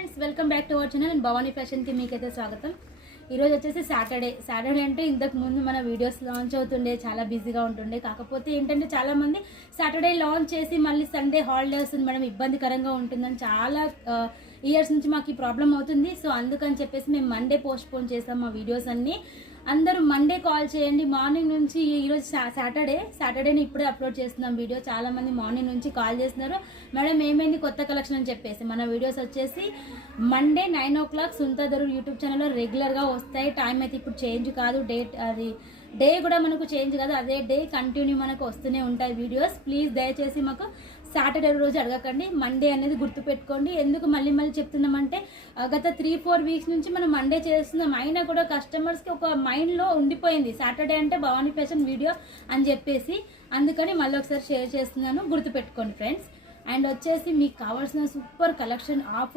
Friends, welcome back to our channel. Bhavani ఫ్యాషన్కి మీకైతే స్వాగతం. ఈరోజు వచ్చేసి సాటర్డే అంటే ఇంతకు ముందు మన వీడియోస్ లాంచ్ అవుతుండే, చాలా బిజీగా ఉంటుండే. కాకపోతే ఏంటంటే చాలామంది సాటర్డే లాంచ్ చేసి మళ్ళీ సండే హాలిడే వస్తుంది మేడం, ఇబ్బందికరంగా ఉంటుందని చాలా ఇయర్స్ నుంచి మాకు ఈ ప్రాబ్లం అవుతుంది. సో అందుకని చెప్పేసి మేము మండే పోస్ట్పోన్ చేసాం మా వీడియోస్ అన్నీ. అందరూ మండే కాల్ చేయండి. మార్నింగ్ నుంచి ఈరోజు సాటర్డేని ఇప్పుడే అప్లోడ్ చేస్తున్నాం వీడియో. చాలామంది మార్నింగ్ నుంచి కాల్ చేస్తున్నారు, మేడం ఏమైంది కొత్త కలెక్షన్ అని చెప్పేసి. మన వీడియోస్ వచ్చేసి Monday 9 o'clock Sunitha Tharoor YouTube ఛానల్లో రెగ్యులర్గా వస్తాయి. టైం అయితే ఇప్పుడు చేంజ్ కాదు, డే కూడా మనకు చేంజ్ కాదు, అదే డే కంటిన్యూ మనకు వస్తూనే ఉంటాయి వీడియోస్. ప్లీజ్ దయచేసి మాకు సాటర్డే రోజు అడగకండి, మండే అనేది గుర్తుపెట్టుకోండి. ఎందుకు మళ్ళీ చెప్తున్నామంటే గత 3-4 వీక్స్ నుంచి మనం మండే చేస్తున్నాం, అయినా కూడా కస్టమర్స్కి ఒక మైండ్లో ఉండిపోయింది సాటర్డే అంటే భవానీ ఫ్యాషన్ వీడియో అని చెప్పేసి. అందుకని మళ్ళీ ఒకసారి షేర్ చేస్తున్నాను, గుర్తుపెట్టుకోండి ఫ్రెండ్స్. అండ్ వచ్చేసి మీకు కావాల్సిన సూపర్ కలెక్షన్ ఆఫ్